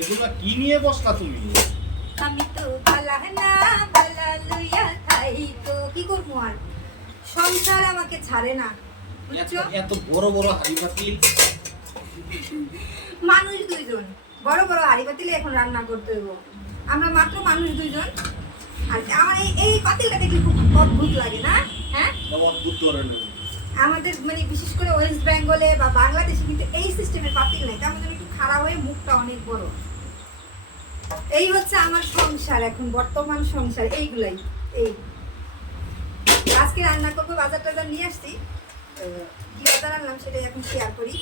এগুলা কি নিয়ে বসলা তুমি? আমি তো বালা না বালা লইয়া খাই তো কি করবো আর, সংসার আমাকে ছাড়ে না বুঝছো। এত বড় বড় হাড়ি পাতিল, মানুষ দুইজন, বড় বড় হাড়ি পাতিলে এখন রান্না করতে হইব। আমরা মাত্র মানুষ দুইজন, আর আমার এই পাতিলটা দেখলে খুব অদ্ভুত লাগে না? হ্যাঁ, অদ্ভুত ধরনের। আমাদের মানে বিশেষ করে ওয়েস্ট বেঙ্গলে বা বাংলাদেশে কিন্তু এই সিস্টেমের পাতিল নেই, তার মধ্যে একটু খারাপ হয়ে মুখটা অনেক বড়। এই হচ্ছে আমার সংসার, এখন বর্তমান সংসার এইগুলাই। এই আজকে রান্না করবো, বাজার টাজার নিয়ে আসছি, কি বাজার আনলাম সেটাই এখন শেয়ার করি।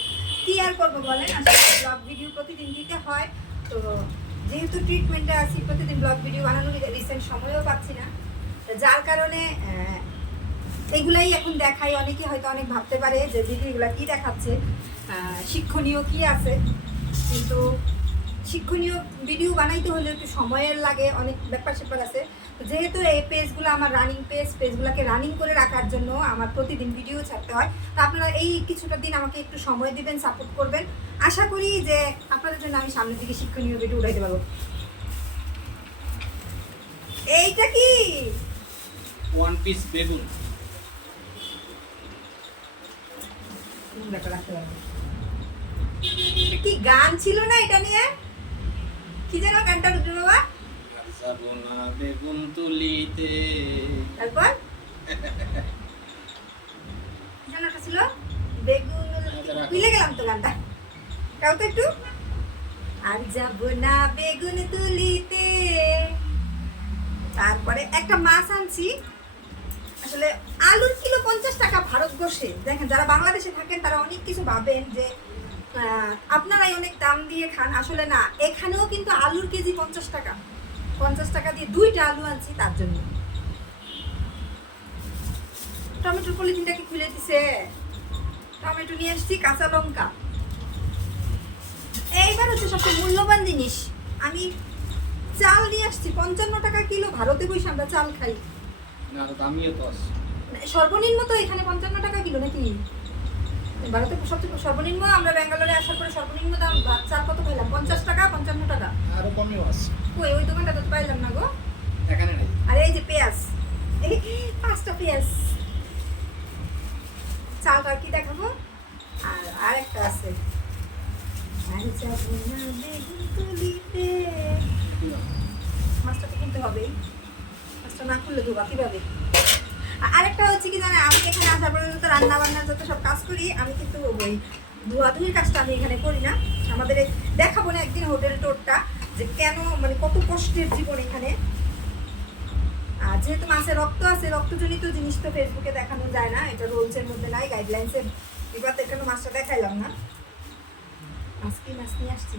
কি আর করবো বলেন, আসলে ব্লগ ভিডিও প্রতিদিন দিতে হয়, তো যেহেতু ট্রিটমেন্টে আছি প্রতিদিন ব্লগ ভিডিও বানানোর রিসেন্ট সময়ও পাচ্ছি না, যার কারণে এগুলাই এখন দেখাই। অনেকে হয়তো অনেক ভাবতে পারে যে দিদি এগুলা কি দেখাচ্ছে, শিক্ষণীয় কি আছে, কিন্তু শিক্ষণীয় ভিডিও বানাইতে হলে একটু সময়ের লাগে, অনেক ব্যাপার স্যাপার আছে। যেহেতু এই পেজগুলো আমার রানিং পেজগুলোকে রানিং করে রাখার জন্য আমার প্রতিদিন ভিডিও ছাড়তে হয়, তো আপনারা এই কিছুটা দিন আমাকে একটু সময় দিবেন, সাপোর্ট করবেন। আশা করি যে আপনাদের জন্য আমি সামনের দিকে শিক্ষণীয় ভিডিও উঠাইতে পারবো। এইটা কি ওয়ান পিস বেগুন, কি গান ছিল না এটা নিয়ে, কি যেন গানটা রুদ্র বাবা? যাবো না বেগুন তুলিতে, তারপর গানটা ছিল বেগুন, ভুলে গেলাম তো গানটা, তাও তো একটু। আর যাবো না বেগুন তুলিতে, তারপরে একটা মাছ আনছি। আসলে আলুর কিলো 50 টাকা ভারতবর্ষে। দেখেন, যারা বাংলাদেশে থাকেন তারা অনেক কিছু ভাবেন যে আপনারাই অনেক দাম দিয়ে খান, আসলে না, এখানেও কিন্তু আলুর কেজি 50 টাকা। 50 টাকা দিয়ে 2টা আলু আনছি তার জন্য। টমেটোর পলিথিনটাকে খুলে দিছে, টমেটো নিয়ে আসছি, কাঁচা লঙ্কা। এইবার হচ্ছে সবচেয়ে মূল্যবান জিনিস, আমি চাল নিয়ে আসছি 55 টাকা কিলো। ভারতে বসে আমরা চাল খাই, না দামিও তো আছে। সর্বনিম্ন তো এখানে 55 টাকা কিলো নাকি? ভারতে সবচেয়ে সর্বনিম্ন, আমরা ব্যাঙ্গালোরে আসার পরে সর্বনিম্ন দাম চাল কত পাইলাম? 50 টাকা, 55 টাকা। আরো কমেও আছে। কই ওই দোকানটা তো পাইলাম না গো। এখানে নাই। আর এই যে পেঁয়াজ, এই 5টা পেঁয়াজ। চালটা কি দেখাবো? আর আরেকটা আছে, আর যাবো না বেগুন তুলিতে। মাছটা তো কিনতে হবেই, মাছটা না খুললে ধোবা কিভাবে? আরেকটা হচ্ছে কি জানে, আমি এখানে আসার পরে যত রান্না বান্নার যত সব কাজ করি, আমি কিন্তু ওই ধোয়াধুয়ির কাজটা আমি এখানে করি না। আমাদের দেখাবো না একদিন হোটেল টোরটা, যে কেন মানে কত কষ্টের জীবন এখানে। আর যেহেতু মাছের রক্ত আছে, রক্তজনিত জিনিস তো ফেসবুকে দেখানো যায় না, এটা রুলসের মধ্যে নাই, গাইডলাইন্সের বিবাদ। এখানে মাছটা দেখাইলাম না, মাছ নিয়ে আসছি।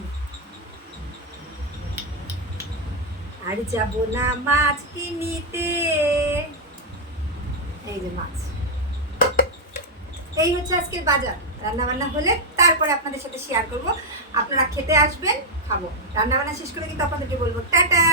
আর যাবো না মাছ কিনিতে, এই যে মাছ। এই হচ্ছে আজকের বাজার। রান্না বান্না হলে তারপরে আপনাদের সাথে শেয়ার করব, আপনারা খেতে আসবেন, খাবো। রান্না বান্না শেষ করে কিন্তু আপনাদেরকে বলবো টাটা।